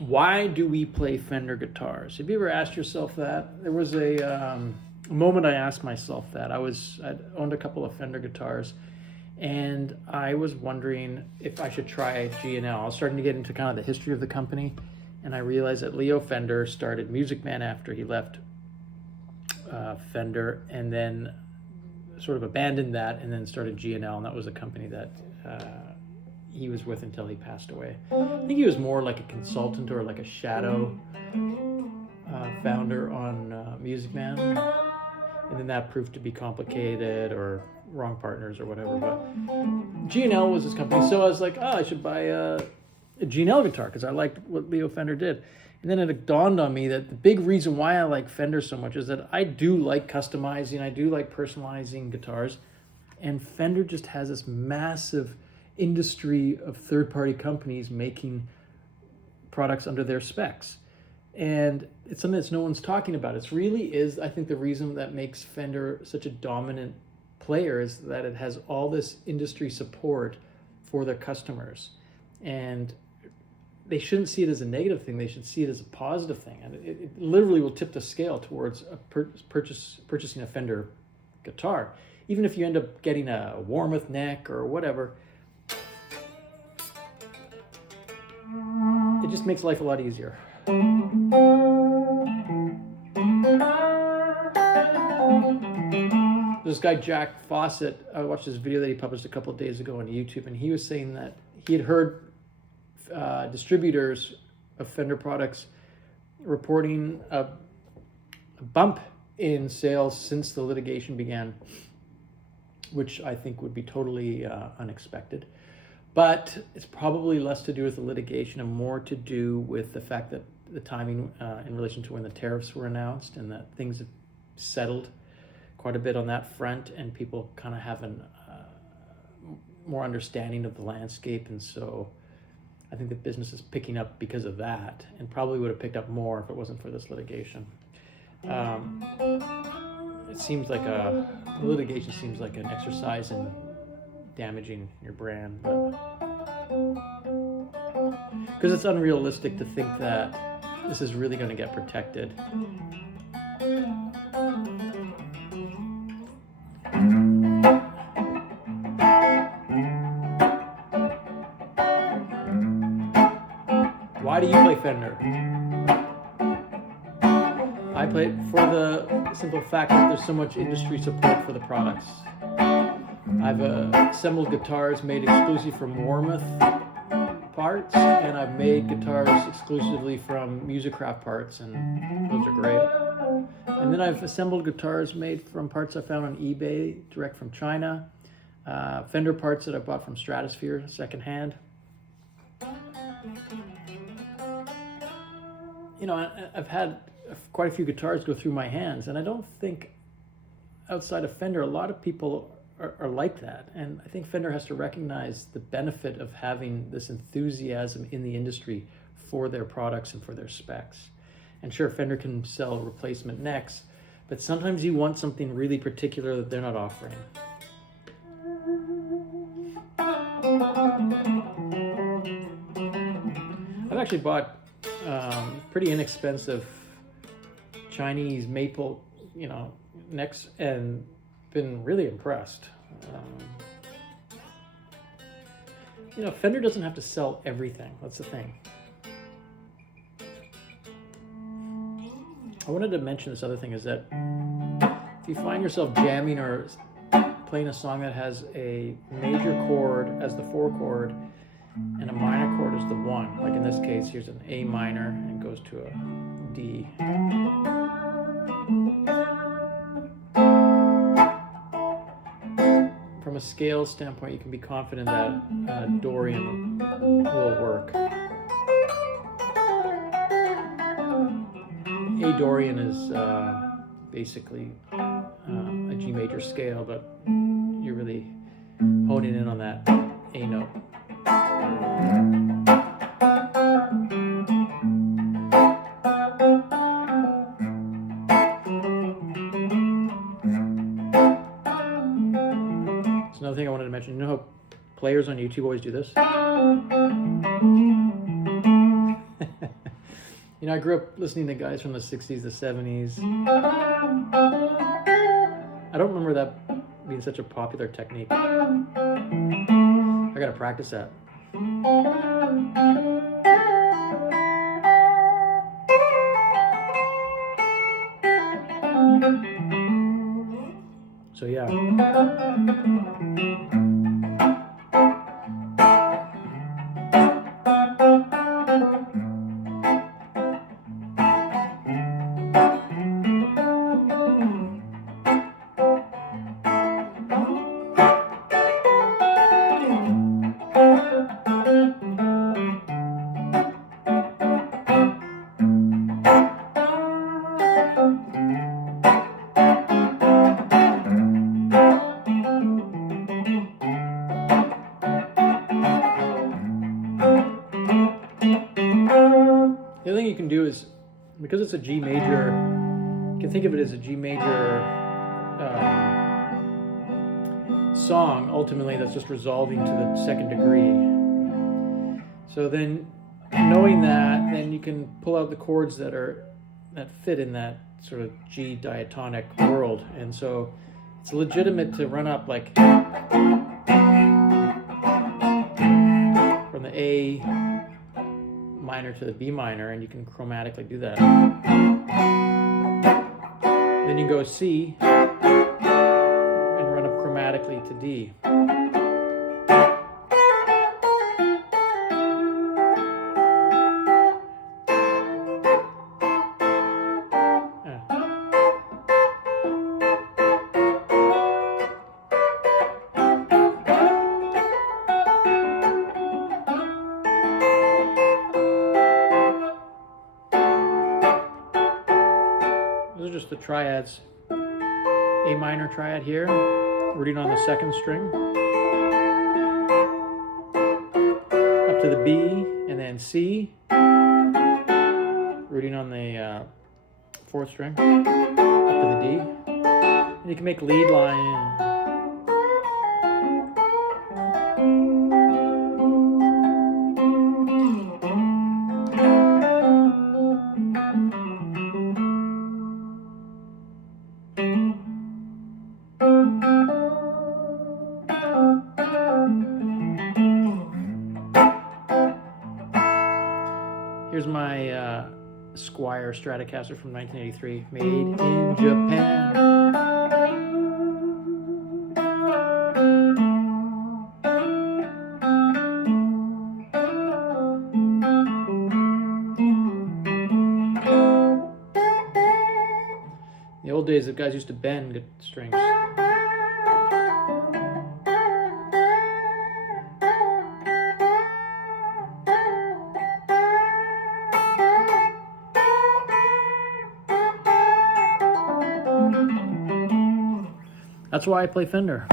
Why do we play Fender guitars? Have you ever asked yourself that? There was a moment I asked myself that. I'd owned a couple of Fender guitars, and I was wondering if I should try G&L. I was starting to get into kind of the history of the company, and I realized that Leo Fender started Music Man after he left Fender, and then sort of abandoned that, and then started G&L, and that was a company that he was with until he passed away. I think he was more like a consultant or like a shadow founder on Music Man, and then that proved to be complicated or wrong partners or whatever. But G&L was his company, so I was like, I should buy a G&L guitar because I liked what Leo Fender did. And then it dawned on me that the big reason why I like Fender so much is that I do like customizing, I do like personalizing guitars, and Fender just has this massive industry of third-party companies making products under their specs. And it's something that no one's talking about. It really is, I think, the reason that makes Fender such a dominant player is that it has all this industry support for their customers. And they shouldn't see it as a negative thing. They should see it as a positive thing. And it literally will tip the scale towards purchasing a Fender guitar. Even if you end up getting a Warmoth neck or whatever, it just makes life a lot easier. This guy, Jack Fawcett, I watched this video that he published a couple of days ago on YouTube, and he was saying that he had heard distributors of Fender products reporting a bump in sales since the litigation began, which I think would be totally unexpected. But it's probably less to do with the litigation and more to do with the fact that the timing in relation to when the tariffs were announced, and that things have settled quite a bit on that front, and people kind of have an more understanding of the landscape. And so I think the business is picking up because of that, and probably would have picked up more if it wasn't for this litigation. It seems like litigation seems like an exercise in damaging your brand, because it's unrealistic to think that this is really going to get protected. Why do you play Fender? I play it for the simple fact that there's so much industry support for the products. I've assembled guitars made exclusively from Warmoth parts, and I've made guitars exclusively from Musicraft parts, and those are great. And then I've assembled guitars made from parts I found on eBay, direct from China, Fender parts that I bought from Stratosphere secondhand. You know, I've had quite a few guitars go through my hands, and I don't think outside of Fender a lot of people are like that. And I think Fender has to recognize the benefit of having this enthusiasm in the industry for their products and for their specs. And sure, Fender can sell replacement necks, but sometimes you want something really particular that they're not offering. I've actually bought pretty inexpensive Chinese maple, necks, and been really impressed. Fender doesn't have to sell everything. That's the thing. I wanted to mention this other thing, is that if you find yourself jamming or playing a song that has a major chord as the 4 chord and a minor chord as the 1, like in this case, here's an A minor and goes to a D. From a scale standpoint, you can be confident that Dorian will work. A Dorian is basically a G major scale, but you're really honing in on that A note. Another thing I wanted to mention, you know how players on YouTube always do this? You know, I grew up listening to guys from the 60s, the 70s. I don't remember that being such a popular technique. I gotta practice that. So yeah. The other thing you can do is, because it's a G major, you can think of it as a G major song, ultimately, that's just resolving to the second degree. So then, knowing that, then you can pull out the chords that fit in that sort of G diatonic world. And so it's legitimate to run up like from the A minor to the B minor, and you can chromatically do that. Then you go C and run up chromatically to D. Those are just the triads. A minor triad here, rooting on the second string, up to the B, and then C, rooting on the fourth string, up to the D. And you can make lead line. Here's my Squire Stratocaster from 1983, made in Japan. In the old days, the guys used to bend good strings. That's why I play Fender.